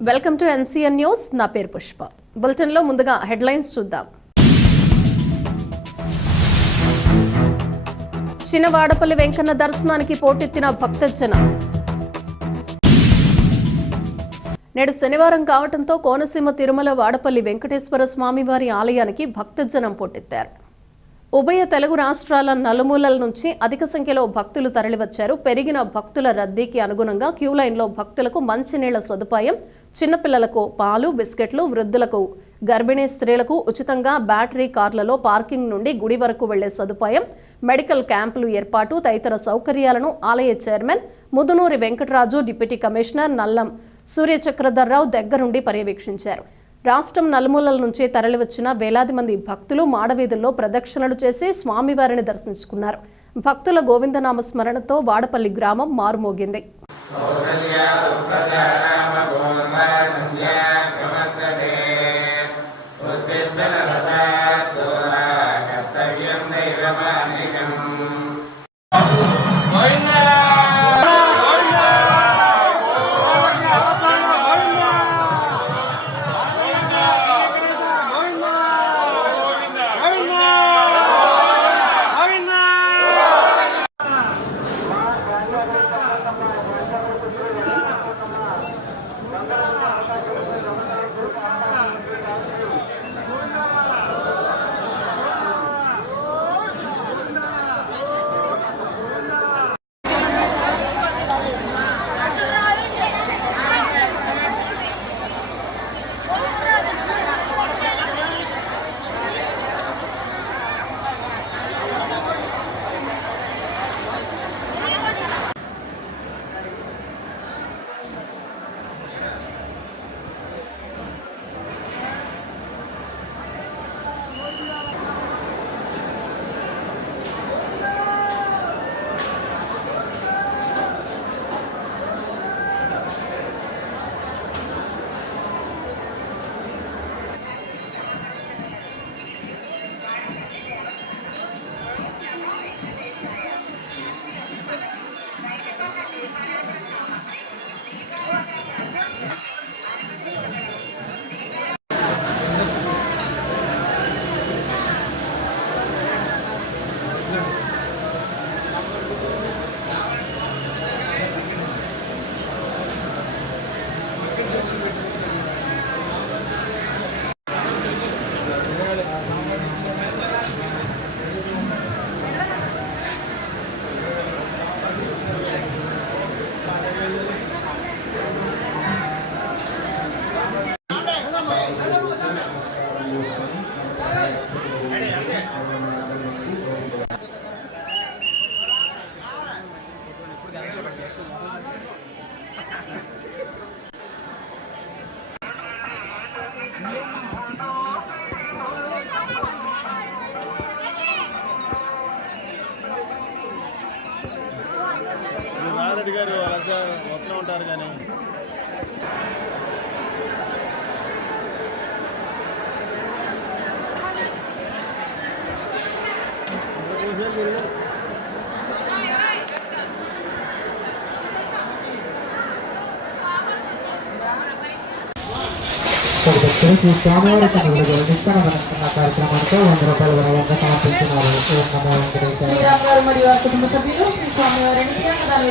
Welcome to NCN news. నా పేరు పుష్ప. బులెటిన్లో ముందుగా హెడ్లైన్స్ చూద్దాం. చిన్నవాడపల్లి వెంకన్న దర్శనానికి పోటెత్తిన భక్తజనం. నేడు శనివారం కావడంతో కోనసీమ తిరుమల వాడపల్లి వెంకటేశ్వర స్వామివారి ఆలయానికి భక్తజనం పోటెత్తారు. ఉభయ తెలుగు రాష్ట్రాల నలుమూలల నుంచి అధిక సంఖ్యలో భక్తులు తరలివచ్చారు. పెరిగిన భక్తుల రద్దీకి అనుగుణంగా క్యూ లైన్లో భక్తులకు మంచినీళ్ళ సదుపాయం చిన్నపిల్లలకు పాలు బిస్కెట్లు వృద్ధులకు గర్భిణీ స్త్రీలకు ఉచితంగా బ్యాటరీ కార్లలో పార్కింగ్ నుండి గుడి వరకు వెళ్ళే సదుపాయం మెడికల్ క్యాంపులు ఏర్పాటు తదితర సౌకర్యాలను ఆలయ chairman Mudunuri Venkataraju deputy commissioner Nallam Suryachakradhar Rao దగ్గరుండి పర్యవేక్షించారు. రాష్ట్రం నలుమూలల నుంచి తరలివచ్చిన వేలాది మంది భక్తులు మాడవీధుల్లో ప్రదక్షిణలు చేసి స్వామివారిని దర్శించుకున్నారు. భక్తుల గోవిందనామ స్మరణతో వాడపల్లి గ్రామం మారుమోగింది. గారు వాళ్ళంతా వస్తూ ఉంటారు కానీ భక్తులకు స్వామివారి సన్నిధిలో జరుగుతున్న అనుకున్న కార్యక్రమానికి వంద రూపాయల విరాళంగా సమర్పించినారు శ్రీరామ్ గారు మరియు వారి కుటుంబ సభ్యులు శ్రీ స్వామివారి నిత్యాన్నదాన